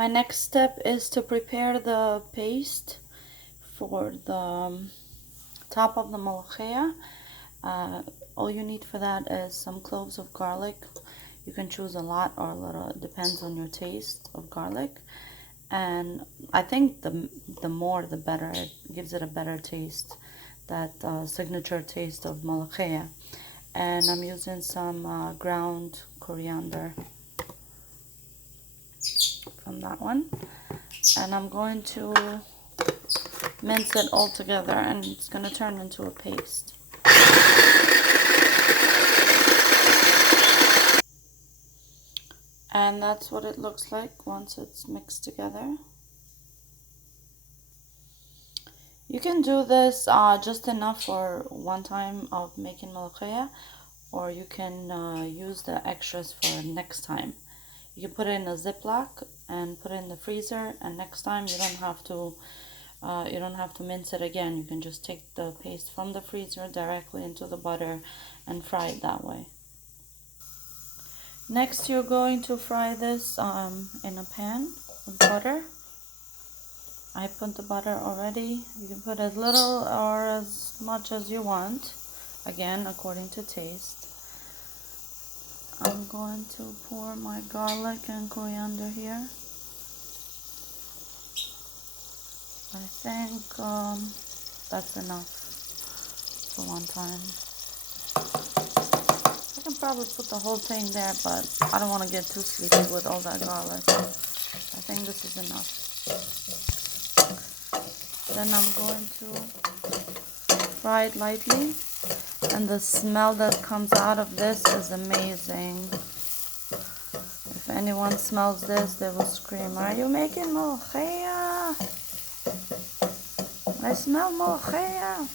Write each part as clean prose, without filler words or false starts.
My next step is to prepare the paste for the top of the molokheya. All you need for that is some cloves of garlic. You can choose a lot or a little, it depends on your taste of garlic. And I think the more the better, it gives it a better taste, that signature taste of molokheya. And I'm using some ground coriander from that one. And I'm going to mince it all together, and it's going to turn into a paste. And that's what it looks like once it's mixed together. You can do this just enough for one time of making molokheya, or you can use the extras for next time. You can put it in a Ziploc and put it in the freezer, and next time you don't have to mince it again. You can just take the paste from the freezer directly into the butter and fry it that way. Next, you're going to fry this in a pan with butter. I put the butter already. You can put as little or as much as you want, again according to taste. I'm going to pour my garlic and coriander here. I think that's enough for one time. I can probably put the whole thing there, but I don't want to get too sleepy with all that garlic. I think this is enough. Then I'm going to fry it lightly, and the smell that comes out of this is amazing. If anyone smells this, they will scream, "Are you making molokheya? I smell molokheya."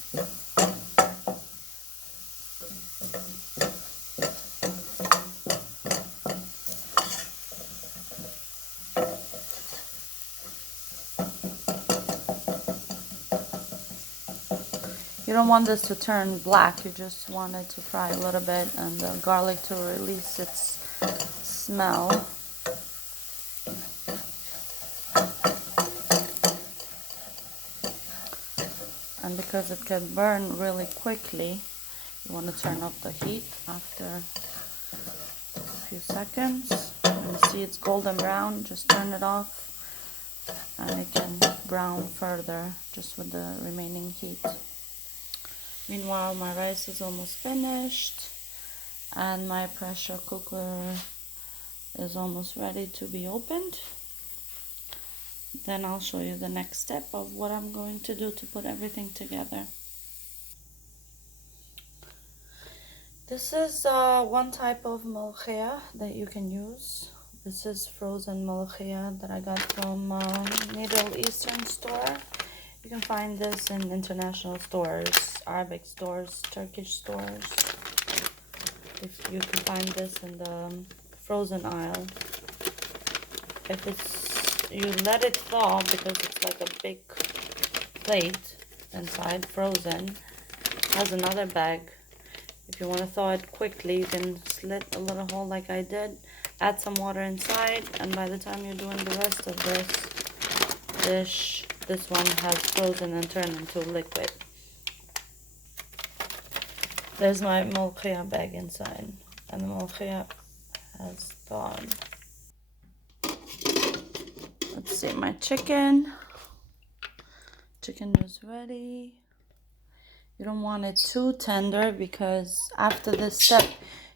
You don't want this to turn black, you just want it to fry a little bit and the garlic to release its smell. And because it can burn really quickly, you want to turn up the heat after a few seconds. When you see it's golden brown, just turn it off, and it can brown further just with the remaining heat. Meanwhile, my rice is almost finished, and my pressure cooker is almost ready to be opened. Then I'll show you the next step of what I'm going to do to put everything together. This is one type of molokheya that you can use. This is frozen molokheya that I got from Middle Eastern store. You can find this in international stores, Arabic stores, Turkish stores. If you can find this in the frozen aisle. If you let it thaw, because it's like a big plate inside, frozen. It has another bag. If you want to thaw it quickly, you can slit a little hole like I did, add some water inside, and by the time you're doing the rest of this dish, this one has frozen and turned into liquid. There's my molokheya bag inside, and the molokheya has thawed. Let's see, my chicken is ready. You don't want it too tender, because after this step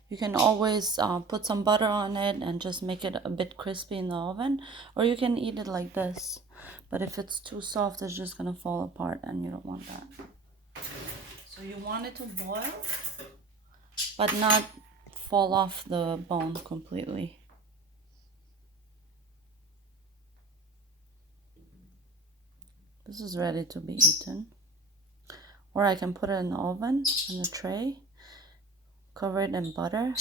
you can always put some butter on it and just make it a bit crispy in the oven, or you can eat it like this. But if it's too soft, it's just gonna fall apart, and you don't want that. So you want it to boil, but not fall off the bone completely. This is ready to be eaten. Or I can put it in the oven, in a tray, cover it in butter,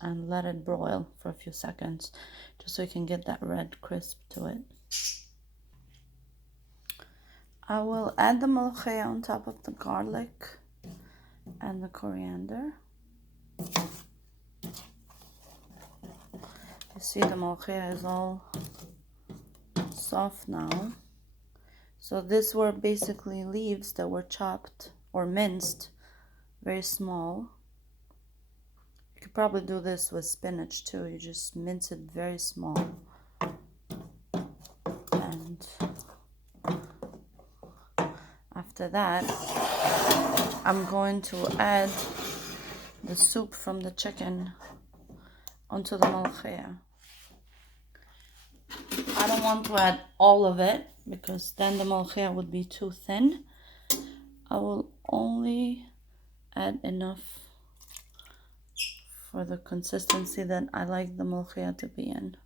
and let it broil for a few seconds, just so you can get that red crisp to it. I will add the molokheya on top of the garlic and the coriander. You see the molokheya is all soft now. So these were basically leaves that were chopped or minced very small. You could probably do this with spinach too. You just mince it very small. And after that, I'm going to add the soup from the chicken onto the molokheya. I don't want to add all of it because then the molokheya would be too thin. I will only add enough for the consistency that I like the molokheya to be in.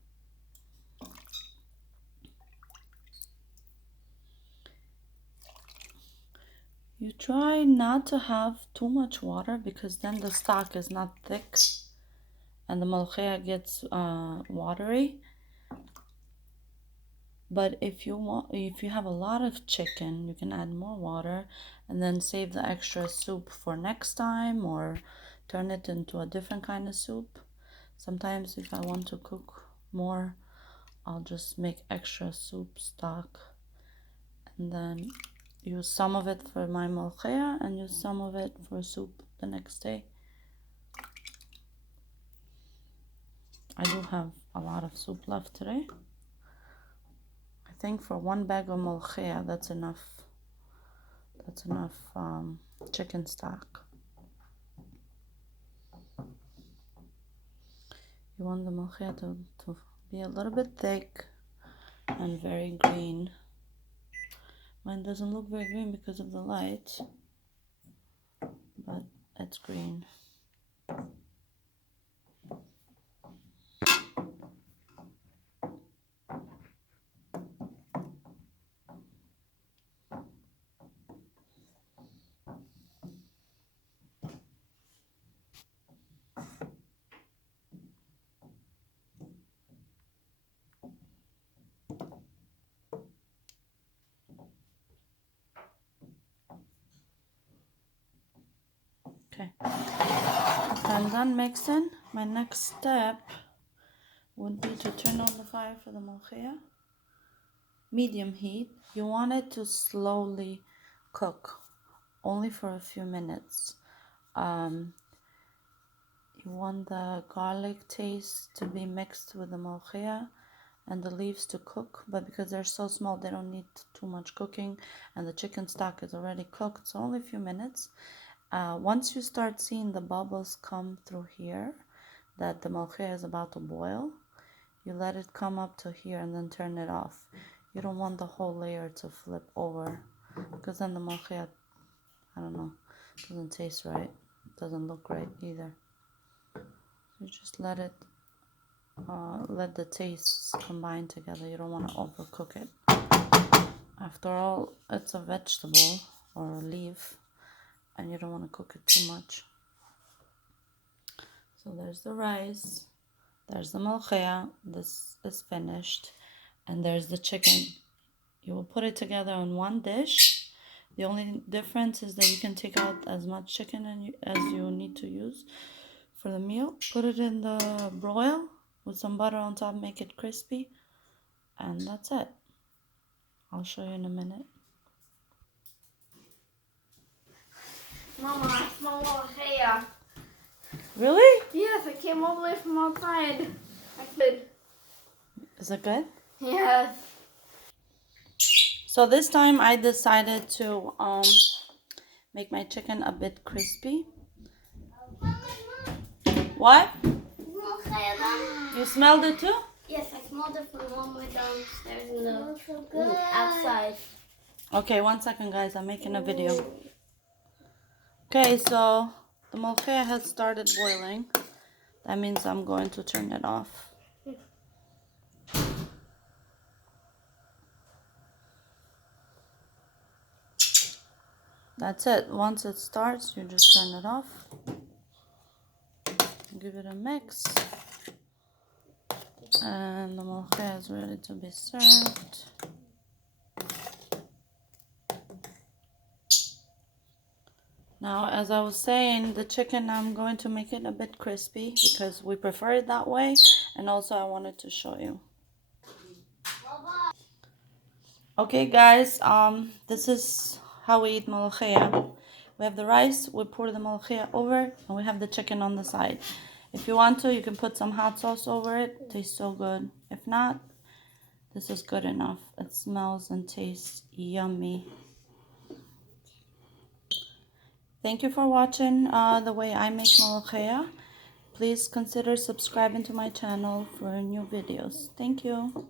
You try not to have too much water because then the stock is not thick and the molokheya gets watery. But if you have a lot of chicken, you can add more water and then save the extra soup for next time or turn it into a different kind of soup. Sometimes if I want to cook more, I'll just make extra soup stock and then use some of it for my molokheya and use some of it for soup the next day. I do have a lot of soup left today. I think for one bag of molokheya, that's enough. That's enough chicken stock. You want the molokheya to be a little bit thick and very green. Mine doesn't look very green because of the light, but it's green. Okay, if I'm done mixing, my next step would be to turn on the fire for the molokheya. Medium heat. You want it to slowly cook, only for a few minutes. You want the garlic taste to be mixed with the molokheya and the leaves to cook, but because they're so small, they don't need too much cooking, and the chicken stock is already cooked, so only a few minutes. Once you start seeing the bubbles come through here, that the molokheya is about to boil, you let it come up to here and then turn it off. You don't want the whole layer to flip over because then the molokheya, I don't know, doesn't taste right. It doesn't look right either. You just let the tastes combine together. You don't want to overcook it. After all, it's a vegetable or a leaf and you don't want to cook it too much. So there's the rice, there's the molokheya, this is finished, and there's the chicken. You will put it together in one dish. The only difference is that you can take out as much chicken as you need to use for the meal. Put it in the broil with some butter on top, make it crispy, and that's it. I'll show you in a minute. Mama, I smell Molokheya. Really? Yes, I came all the way from outside. I could. Is it good? Yes. So this time I decided to make my chicken a bit crispy. What? Molokheya done? You smelled it too? Yes, I smelled it from all the way downstairs in the outside. Okay, 1 second guys, I'm making a video. Okay, so the molokheya has started boiling. That means I'm going to turn it off. That's it. Once it starts, you just turn it off. Give it a mix. And the molokheya is ready to be served. Now, as I was saying, the chicken, I'm going to make it a bit crispy because we prefer it that way. And also I wanted to show you. Okay, guys, this is how we eat molokheya. We have the rice, we pour the molokheya over, and we have the chicken on the side. If you want to, you can put some hot sauce over it. It tastes so good. If not, this is good enough. It smells and tastes yummy. Thank you for watching the way I make molokheya. Please consider subscribing to my channel for new videos. Thank you.